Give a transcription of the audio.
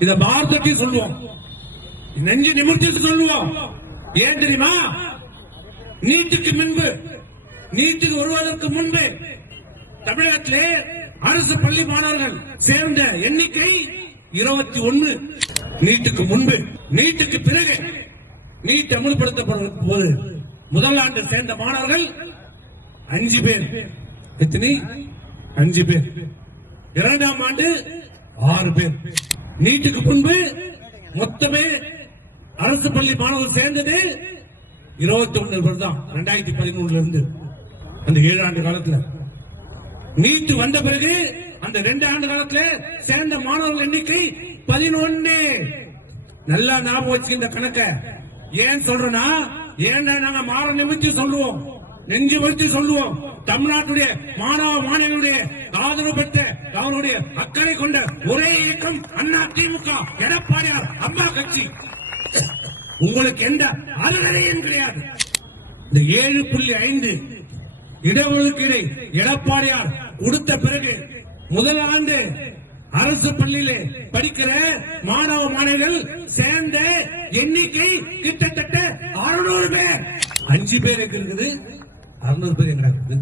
இத பாரதத்தை சொல்லுவோம். நெஞ்சு நிமிர்த்தி சொல்லுவோம். ஏன் தெரியுமா? நீட்டுக்கு முன்பு நீட்டுக்கு வருவதற்கு முன்பு தமிழகத்திலே அரசு பள்ளி மாணவர்கள் சேர்ந்த எண்ணிக்கை இருபத்தி ஒன்னு நீட்டுக்கு முன்பு நீட்டுக்கு பிறகு நீட் அமுல்படுத்தப்படுவதற்கு போது முதல் ஆண்டு சேர்ந்த மாணவர்கள் அஞ்சு பேர். எத்தனை? அஞ்சு பேர். இரண்டாம் ஆண்டு ஆறு பேர். நீட்டுக்கு முன்பு மொத்தமே அரசு பள்ளி மாணவர்கள் சேர்ந்தது இருபத்தி ஒன்பது பேர் தான் ரெண்டாயிரத்தி பதினொன்றுல இருந்து அந்த ஏழு ஆண்டு காலத்துல. நீட்டு வந்த பிறகு அந்த ரெண்டு ஆண்டு காலத்துல சேர்ந்த மாணவர்கள் எண்ணிக்கை பதினொன்னு. நல்லா ஞாபகம் வச்சு இந்த கணக்க. ஏன் சொல்றேன்னா ஏன்னா நாங்க மாற நிமித்தி சொல்லுவோம். நெஞ்சு வச்சு சொல்லுவோம். தமிழ்நாட்டுடைய மாணவ மாணவர்களுடைய ஆதரவு பெற்ற அவருடைய அக்கறை கொண்ட ஒரே இயக்கம் அண்ணா திமுக எடப்பாடியார் அம்மா கட்சி. உங்களுக்கு எந்த அறநிலையும் கிடையாது. இந்த ஏழு புள்ளி ஐந்து இடஒதுக்கீடை எடப்பாடியார் கொடுத்த பிறகு முதல் ஆண்டு அரசு பள்ளியிலே படிக்கிற மாணவ மாணவிகள் சேர்ந்த எண்ணிக்கை கிட்டத்தட்ட அறுநூறு பேர். அஞ்சு பேர் எங்க இருக்குது? அறுநூறு பேர் எங்க இருக்குது?